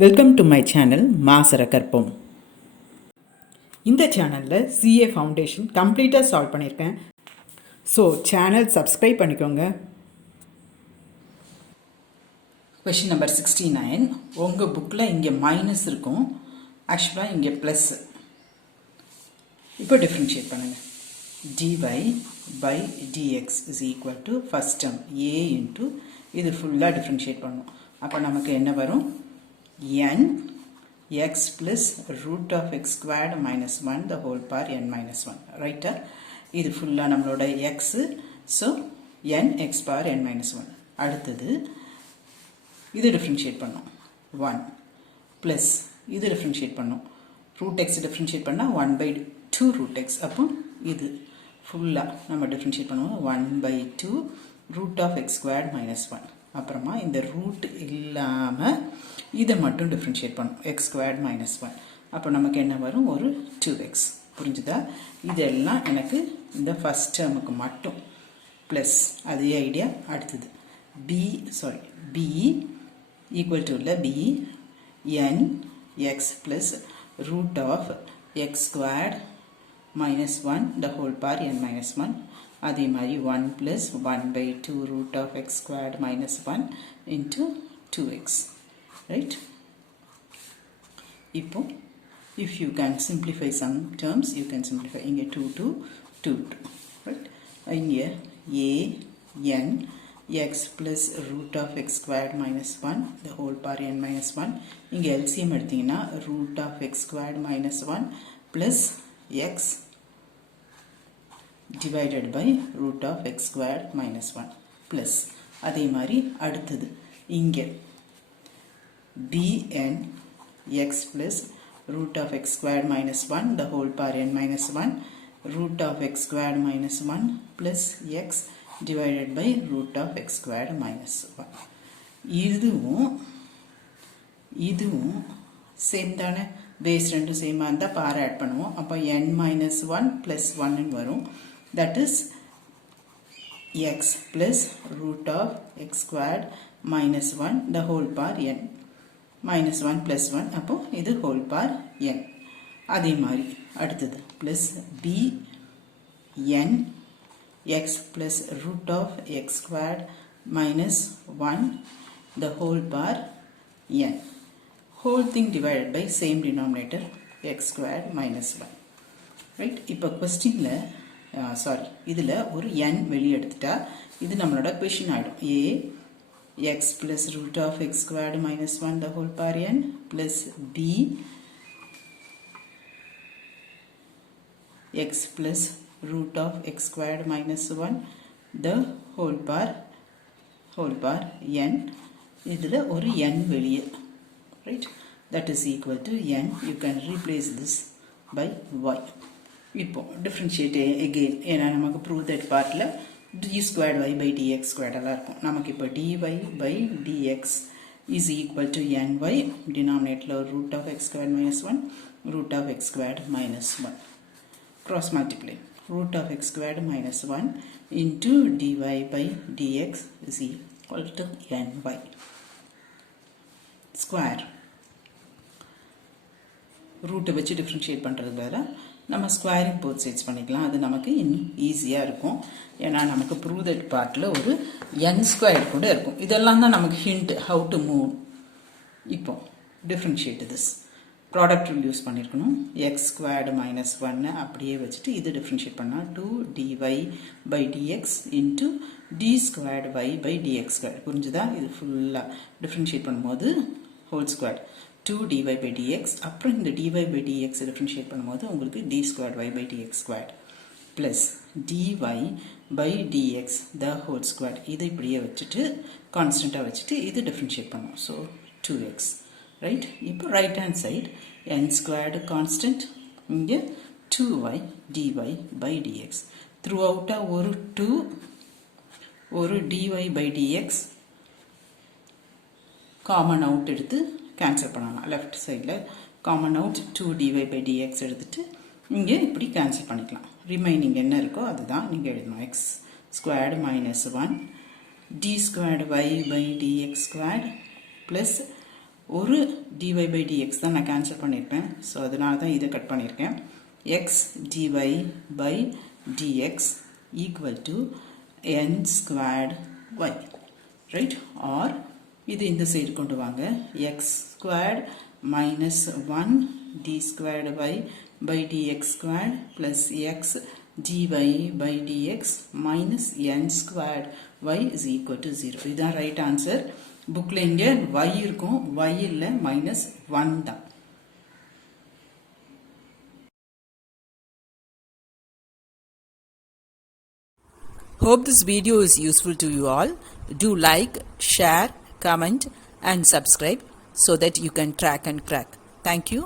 Welcome to my channel மாசரக்கற்போம். இந்த சேனலில் சிஏ ஃபவுண்டேஷன் கம்ப்ளீட்டாக சால்வ் பண்ணியிருக்கேன். ஸோ சேனல் சப்ஸ்கிரைப் பண்ணிக்கோங்க. Question number 69. உங்கள் புக்கில் இங்கே மைனஸ் இருக்கும், ஆக்சுவலாக இங்கே ப்ளஸ். இப்போ டிஃப்ரென்ஷியேட் பண்ணுங்கள். dy by dx is equal to first term a into இது ஃபுல்லாக டிஃப்ரென்ஷியேட் பண்ணணும். அப்போ நமக்கு என்ன வரும்? n x plus root of x squared minus 1 the whole power n minus 1. ரைட்டா? இது ஃபுல்லாக நம்மளோட x. So n x power n minus 1. அடுத்தது இது டிஃப்ரென்ஷியேட் பண்ணோம். 1 ப்ளஸ் இது டிஃப்ரென்ஷியேட் பண்ணோம். ரூட் எக்ஸ் டிஃப்ரென்ஷியேட் பண்ணால் 1/2 ரூட் எக்ஸ். அப்போ இது ஃபுல்லாக நம்ம டிஃப்ரென்ஷியேட் பண்ணுவோம். 1/2 root of x squared minus 1. அப்புறமா இந்த ரூட் இல்லாமல் இதை மட்டும் டிஃப்ரென்ஷியேட் பண்ணும். X squared minus 1. அப்போ நமக்கு என்ன வரும்? ஒரு 2x. புரிஞ்சுதா? இதெல்லாம் எனக்கு இந்த ஃபஸ்ட் டேர்முக்கு மட்டும் ப்ளஸ். அதே ஐடியா அடுத்தது b ஈக்குவல் டு இல்லை b n x plus root of x squared minus 1 the whole power n minus 1. அதே மாதிரி 1 plus 1/2 root of x squared minus 1 into 2x. Right? இப்போ if you can simplify some terms, you can simplify. இங்கே 2 to 2. Right? இங்கே a n x plus root of x squared minus 1 the whole power n minus 1. இங்கே LCM எடுத்தீங்கன்னா root of x squared minus 1 plus x divided by root of x squared minus 1 plus. அதே மாதிரி அடுத்தது இங்கே bn x plus root of x squared minus 1 the whole power n minus 1 root of x squared minus 1 plus x divided by root of x squared minus 1. இதுவும் same தானே? Base ரெண்டும் சேமாக இருந்தால் பார் add பண்ணுவோம். அப்போ n minus 1 plus 1 வரும். That is x plus root of x squared minus 1 the whole power n minus 1 plus 1. அப்போ இது whole power n. அதே மாதிரி அடுத்தது plus b n x plus root of x squared minus 1 the whole power n. Whole thing divided by same denominator x squared minus 1. Right? இப்போ கொஸ்டினில் இதில் ஒரு n வெளியே எடுத்துட்டா இது நம்மளோட கொஷின் ஆகிடும். a x plus root of x squared minus 1 the whole power n plus b x plus root of x squared minus 1 the whole power n. இதில் ஒரு n வெளியே. Right? That is equal to n. You can replace this by y. இப்போ differentiate again. ஏன்னா நமக்கு prove that பார்ட்டில் d squared y by dx squared எல்லாம் இருக்கும். நமக்கு இப்போ dy by dx is equal to ny. டினாமினேட்டில் root of x squared minus 1 root of x squared minus 1. Cross multiply. root of x squared minus 1 into dy by dx is equal to ny. Square ரூட்டை வச்சு differentiate பண்ணுறது பதிலாக நம்ம squaring both sides பண்ணிக்கலாம். அது நமக்கு இன்னும் ஈஸியாக இருக்கும். ஏன்னா நமக்கு ப்ரூவ் தட் பார்ட்டில் ஒரு n ஸ்கொயர் கூட இருக்கும். இதெல்லாம் தான் நமக்கு ஹிண்ட் ஹவு டு மூவ். இப்போ differentiate this product rule use பண்ணியிருக்கணும். எக்ஸ் ஸ்கொயர்டு மைனஸ் 1 அப்படியே வச்சுட்டு இது டிஃப்ரென்ஷியேட் பண்ணால் 2dy by dx into d squared y by dx squared. புரிஞ்சுதா? இது ஃபுல்லாக டிஃப்ரென்ஷியேட் பண்ணும்போது whole square 2dy by dx. அப்புறம் இந்த dy by dx டிஃப்ரென்ஷியேட் பண்ணும்போது உங்களுக்கு d squared y by dx squared plus dy by dx the whole squared. இதை இப்படியே வச்சுட்டு கான்ஸ்டண்ட்டாக வச்சுட்டு இது டிஃப்ரென்ஷியேட் பண்ணுவோம். So 2x. ரைட்? இப்போ right hand side n squared constant, இங்கே 2y dy by dx. Through அவுட்டாக ஒரு 2 ஒரு dy by dx common out எடுத்து கேன்சல் பண்ணலாம். லெஃப்ட் சைடில் common out 2dy by dx எடுத்துட்டு இங்கே இப்படி கேன்சல் பண்ணிக்கலாம். ரிமைனிங் என்ன இருக்கோ அதுதான் நீங்கள் எழுதணும். X squared minus 1 d squared y by dx squared plus ஒரு dy by dx தான் நான் கேன்சல் பண்ணியிருப்பேன். ஸோ அதனால தான் இதை கட் பண்ணியிருக்கேன். x dy by dx equal to n squared y. Right? Or இது இந்த சைடு கொண்டு வாங்க. x squared minus 1 d squared y by dx squared plus x dy by dx minus n squared y is equal to 0. இதுதான் right answer. புக்கில் இங்கே y இருக்கும், y இல்லை, minus 1 தான். Hope this video is useful to you all. Do like, share, comment and subscribe so that you can track and crack. Thank you.